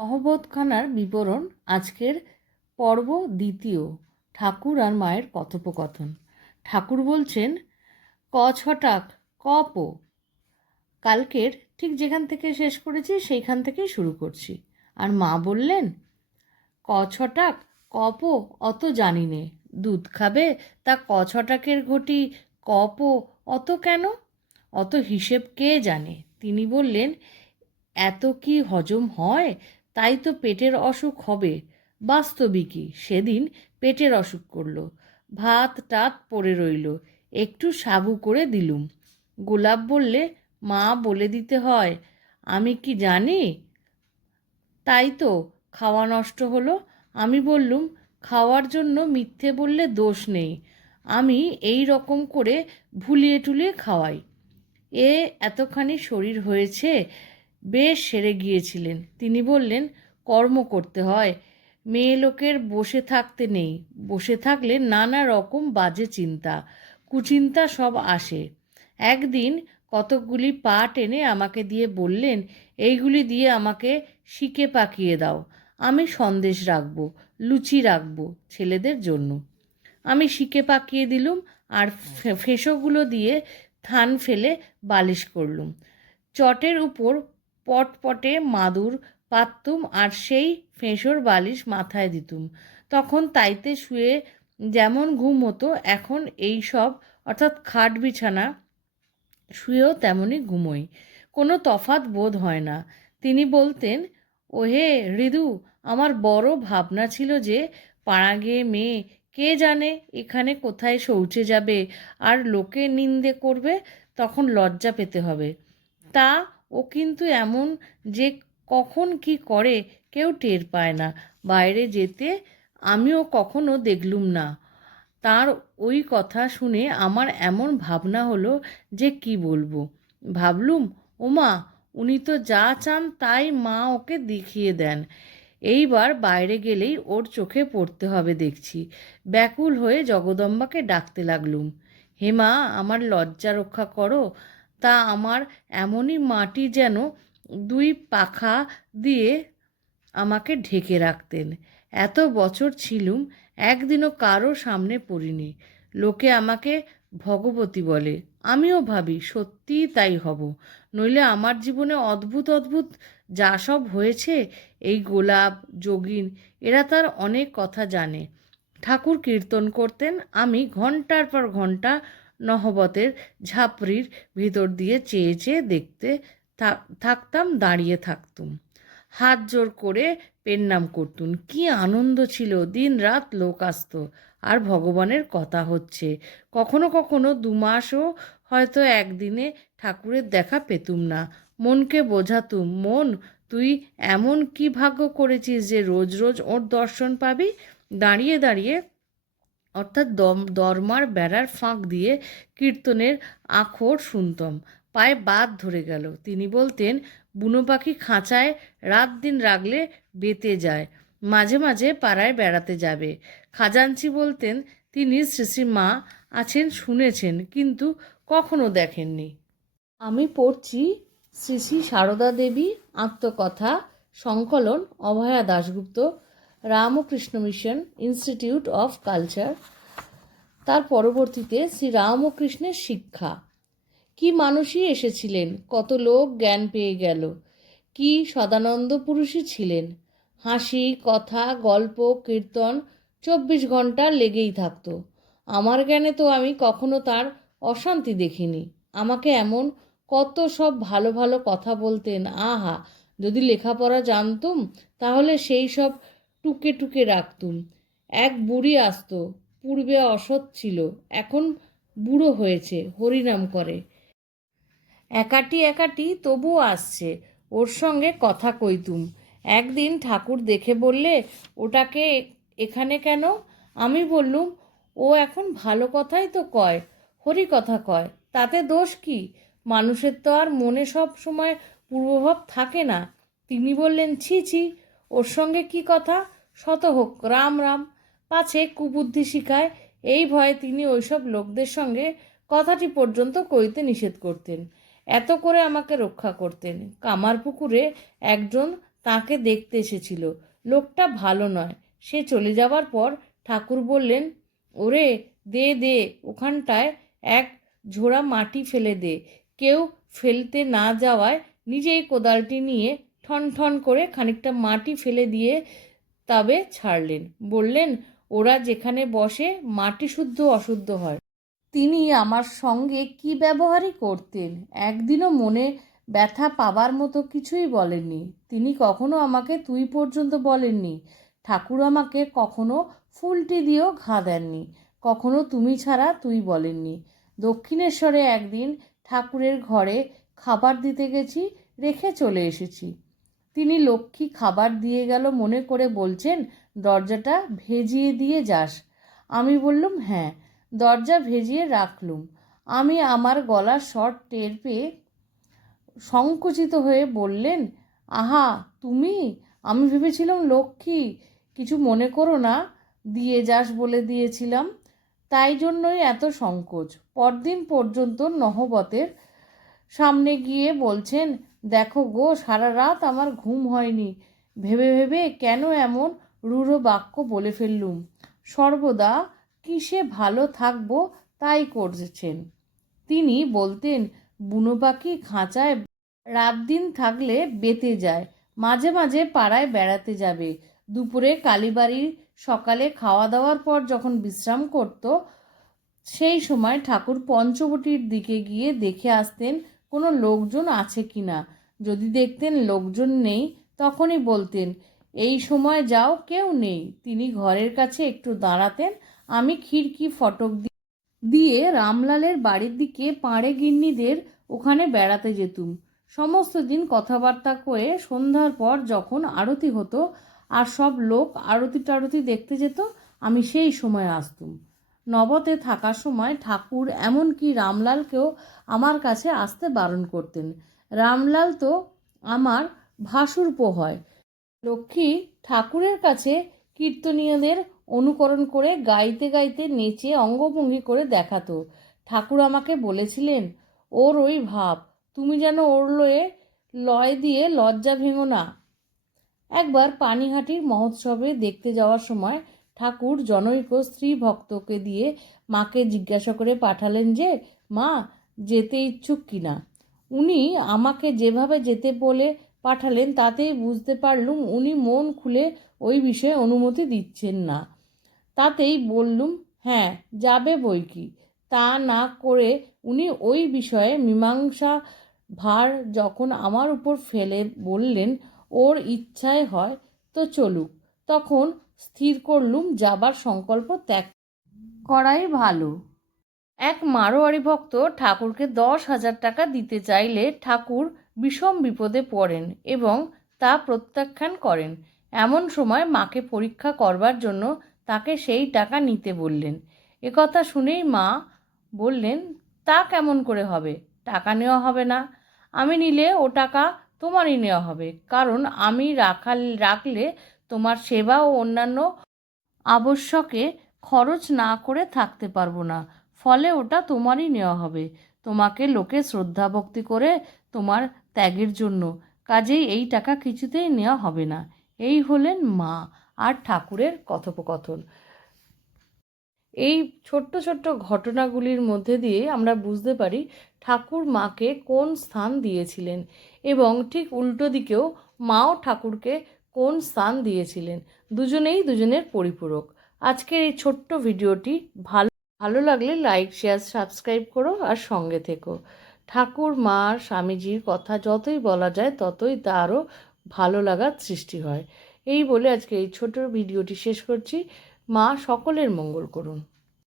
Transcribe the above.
নহবতখানার বিবরণ আজকের পর্ব দ্বিতীয়, ঠাকুর আর মায়ের কথোপকথন। ঠাকুর বলছেন, ক ছটাক, ক পো। কালকের ঠিক যেখান থেকে শেষ করেছি, সেইখান থেকেই শুরু করছি। আর মা বললেন, ক ছটাক, ক পো, অত জানি নে। দুধ খাবে, তা ক ছটাকের ঘটি ক পো, অত কেন? অত হিসেব কে জানে? তিনি বললেন, এত কি হজম হয়? তাই তো পেটের অসুখ হবে। বাস্তবিকই সেদিন পেটের অসুখ করল। ভাত টাত পড়ে রইল। একটু সাবু করে দিলুম। গোলাপ বললে, মা, বলে দিতে হয়। আমি কি জানি? তাই তো, খাওয়া নষ্ট হলো। আমি বললুম, খাওয়ার জন্য মিথ্যে বললে দোষ নেই। আমি এই রকম করে ভুলিয়ে টুলিয়ে খাওয়াই। এ এতখানি শরীর হয়েছে বেশ সেরে গিয়েছিলেন। তিনি বললেন, কর্ম করতে হয়। মেয়ে লোকের বসে থাকতে নেই। বসে থাকলে নানা রকম বাজে চিন্তা, কুচিন্তা সব আসে। একদিন কতকগুলি পা টেনে আমাকে দিয়ে বললেন, এইগুলি দিয়ে আমাকে শিকে পাকিয়ে দাও। আমি সন্দেশ রাখব, লুচি রাখব ছেলেদের জন্য। আমি শিকে পাকিয়ে দিলুম আর ফেঁসোগুলো দিয়ে থান ফেলে বালিশ করলুম। চটের উপর পটপটে মাদুর, পাততুম আর সেই ফেঁসোর বালিশ মাথায় দিতুম। তখন তাইতে শুয়ে যেমন ঘুম হতো, এখন এই সব, অর্থাৎ খাট বিছানা, শুয়েও তেমনই ঘুমোই। কোনো তফাত বোধ হয় না। তিনি বলতেন, ওহে হৃদু, আমার বড় ভাবনা ছিল যে, পাড়া গিয়ে মেয়ে, কে জানে এখানে কোথায় শৌচে যাবে, আর লোকে নিন্দে করবে, তখন লজ্জা পেতে হবে। তা ও কিন্তু এমন যে কখন কি করে কেউ টের পায় না। বাইরে যেতে আমিও কখনো দেখলুম না। তার ওই কথা শুনে আমার এমন ভাবনা হলো যে কি বলব? ভাবলুম, ওমা, উনি তো যা চান তাই মা ওকে দেখিয়ে দেন। এইবার বাইরে গেলেই ওর চোখে পড়তে হবে দেখছি। ব্যাকুল হয়ে জগদম্বাকে ডাকতে লাগলুম। হেমা, আমার লজ্জা রক্ষা করো। তা আমার এমনই মাটি যেন দুই পাখা দিয়ে আমাকে ঢেকে রাখতেন। এত বছর ছিলুম, একদিনও কারও সামনে পড়িনি। লোকে আমাকে ভগবতী বলে। আমিও ভাবি, সত্যিই তাই হব। নইলে আমার জীবনে অদ্ভুত অদ্ভুত যা সব হয়েছে, এই গোলাপ, যোগিন, এরা তার অনেক কথা জানে। ঠাকুর কীর্তন করতেন, আমি ঘণ্টার পর ঘণ্টা নহবতের ঝাপড়ির ভিতর দিয়ে চেয়ে চেয়ে দেখতে থাকতাম, দাঁড়িয়ে থাকতুম। হাত জোর করে পেন নাম করতুন। কি আনন্দ ছিল! দিন রাত লোক আসতো। আর ভগবানের কথা হচ্ছে, কখনো কখনো দু মাসও হয়তো একদিনে ঠাকুরের দেখা পেতুম না। মনকে বোঝাতুম, মন, তুই এমন কি ভাগ্য করেছিস যে রোজ রোজ ওর দর্শন পাবি? দাঁড়িয়ে দাঁড়িয়ে অর্থাৎ দম, দরমার বেড়ার ফাঁক দিয়ে কীর্তনের আখর শুনতাম। পায়ে বাদ ধরে গেল। তিনি বলতেন, বুনো পাখি খাঁচায় রাত দিন রাখলে বেতে যায়, মাঝে মাঝে পাড়ায় বেড়াতে যাবে। খাজাঞ্চি বলতেন, তিনি শ্রী মা আছেন, শুনেছেন, কিন্তু কখনো দেখেননি। আমি পড়ছি শ্রী শ্রী সারদা দেবী আত্মকথা সংকলন Abhaya Dasgupta Ramakrishna mission institute of culture. তার পরবর্তীতে শ্রী রামকৃষ্ণের শিক্ষা। কি মানুষই এসেছিলেন? কত লোক জ্ঞান পেয়ে গেল? কি সদানন্দ পুরুষই ছিলেন? হাসি, কথা, গল্প, কীর্তন চব্বিশ ঘণ্টা লেগেই থাকতো। আমার জ্ঞানে তো আমি কখনো তার অশান্তি দেখিনি। আমাকে এমন কত সব ভালো ভালো কথা বলতেন। আহা, যদি লেখাপড়া জানতুম, তাহলে সেই সব টুকে টুকে রাখতুম। এক বুড়ি আসতো, পূর্বে অসৎ ছিল, এখন বুড়ো হয়েছে, হরিনাম করে। একাটি একাটি তবুও আসছে, ওর সঙ্গে কথা কইতুম। একদিন ঠাকুর দেখে বললে, ওটাকে এখানে কেন? আমি বললুম, ও এখন ভালো কথাই তো কয়, হরি কথা কয়, তাতে দোষ কি? মানুষের তো আর মনে সব সময় পূর্বভাব থাকে না। তিনি বললেন, ছি ছি ওর সঙ্গে কি কথা? শত হোক, রাম রাম। পাছে কুবুদ্ধি শিখায়। এই ভয়ে তিনি ওইসব লোকদের সঙ্গে কথাটি পর্যন্ত কইতে নিষেধ করতেন। এত করে আমাকে রক্ষা করতেন। কামার পুকুরে একজন তাকে দেখতে এসেছিল। লোকটা ভালো নয়। সে চলে যাওয়ার পর ঠাকুর বললেন, ওরে, দে দে, ওখানটায় এক ঝোড়া মাটি ফেলে দে। কেউ ফেলতে না যাওয়ায় নিজেই কোদালটি নিয়ে ঠন ঠন করে খানিকটা মাটি ফেলে দিয়ে তবে ছাড়লেন। বললেন, ওরা যেখানে বসে মাটি শুদ্ধ অশুদ্ধ হয়। তিনি আমার সঙ্গে কি ব্যবহারই করতেন? একদিনও মনে ব্যথা পাবার মতো কিছুই বলেননি। তিনি কখনো আমাকে তুই পর্যন্ত বলেননি। ঠাকুর আমাকে কখনো ফুলটি দিয়েও ঘা দেননি। কখনো তুমি ছাড়া তুই বলেননি। দক্ষিণেশ্বরে একদিন ঠাকুরের ঘরে খাবার দিতে গেছি, রেখে চলে এসেছি। তিনি লক্ষ্মী খাবার দিয়ে গেল মনে করে বলছেন, দরজাটা ভেজিয়ে দিয়ে যাস। আমি বললুম হ্যাঁ দরজা ভেজিয়ে রাখলুম। আমি আমার গলার শট টের পেয়ে সংকুচিত হয়ে বললেন, আহা, তুমি? আমি ভেবেছিলাম লক্ষ্মী, কিছু মনে করো না, দিয়ে যাস বলে দিয়েছিলাম। তাই জন্যই এত সংকোচ। পরদিন পর্যন্ত নহবতের সামনে গিয়ে বলছেন, দেখো গো, সারা রাত আমার ঘুম হয়নি। ভেবে ভেবে কেন এমন রূঢ় বাক্য বলে ফেললুম? সর্বদা কিসে ভালো থাকব তাই করছেন। তিনি বলতেন, বুনো পাখি খাঁচায় রাত দিন থাকলে বেতে যায়, মাঝে মাঝে পাড়ায় বেড়াতে যাবে। দুপুরে কালীবাড়ির সকালে খাওয়া দাওয়ার পর যখন বিশ্রাম করত, সেই সময় ঠাকুর পঞ্চবটির দিকে গিয়ে দেখে আসতেন কোনো লোকজন আছে কি না? যদি দেখতেন লোকজন নেই, তখনই বলতেন, এই সময় যাও, কেউ নেই। তিনি ঘরের কাছে একটু দাঁড়াতেন। আমি খিড়কি ফটক দিয়ে রামলালের বাড়ির দিকে পাড়ে গিন্নিদের ওখানে বেড়াতে যেতুম। সমস্ত দিন কথাবার্তা করে সন্ধ্যার পর যখন আরতি হতো আর সব লোক আরতি টারতি দেখতে যেত, আমি সেই সময় আসতুম। নবতে থাকার সময় ঠাকুর এমনকি রামলালকেও আমার কাছে আসতে বারণ করতেন। রামলাল তো আমার ভাসুরপো হয়। লক্ষ্মী ঠাকুরের কাছে কীর্তনীয়দের অনুকরণ করে গাইতে গাইতে নেচে অঙ্গভঙ্গি করে দেখাতো। ঠাকুর আমাকে বলেছিলেন, ওর ওই ভাব, তুমি যেন ওর লয়ে লয় দিয়ে লজ্জা ভেঙো না। একবার পানিহাটির মহোৎসবে দেখতে যাওয়ার সময় ঠাকুর জনৈক স্ত্রী ভক্তকে দিয়ে মাকে জিজ্ঞাসা করে পাঠালেন যে, মা, যেতে ইচ্ছুক কিনা উনি আমাকে যেভাবে যেতে বলে পাঠালেন, তাতেই বুঝতে পারলুম উনি মন খুলে ওই বিষয়ে অনুমতি দিচ্ছেন না। তাতেই বললুম হ্যাঁ যাবে বই কি? তা না করে উনি ওই বিষয়ে মীমাংসা ভার যখন আমার উপর ফেলে বললেন, ওর ইচ্ছায় হয়, তো চলুক। তখন স্থির করলুম যাবার সংকল্প ত্যাগ। করাই ভালো। এক মারোয়ারি ভক্ত ঠাকুরকে দশ হাজার টাকা দিতে চাইলে ঠাকুর বিষম বিপদে পড়েন এবং তা প্রত্যাখ্যান করেন। এমন সময় মাকে পরীক্ষা করবার জন্য তাকে সেই টাকা নিতে বললেন। একথা শুনেই মা বললেন, তা কেমন করে হবে? টাকা নেওয়া হবে না। আমি নিলে ও টাকা তোমারই নেওয়া হবে। কারণ আমি রাখাল, রাখলে তোমার সেবা ও অন্যান্য আবশ্যকে খরচ না করে থাকতে পারব না। ফলে ওটা তোমারই নেওয়া হবে। তোমাকে লোকে শ্রদ্ধা ভক্তি করে তোমার ত্যাগের জন্য। কাজেই এই টাকা কিছুতেই নেওয়া হবে না। এই হলেন মা আর ঠাকুরের কথোপকথন। এই ছোট্ট ছোট্ট ঘটনাগুলির মধ্যে দিয়ে আমরা বুঝতে পারি ঠাকুর মাকে কোন স্থান দিয়েছিলেন এবং ঠিক উল্টো দিকেও মাও ঠাকুরকে কোন স্থান দিয়েছিলেন? দুজনেই দুজনের পরিপূরক। আজকের এই ছোট্ট ভিডিওটি ভালো ভালো লাগলে লাইক, শেয়ার, সাবস্ক্রাইব করো আর সঙ্গে থেকো। ঠাকুর, মা, স্বামীজির কথা যতই বলা যায় ততই তারও ভালো লাগার সৃষ্টি হয়। এই বলে আজকে এই ছোট ভিডিওটি শেষ করছি। মা সকলের মঙ্গল করুন।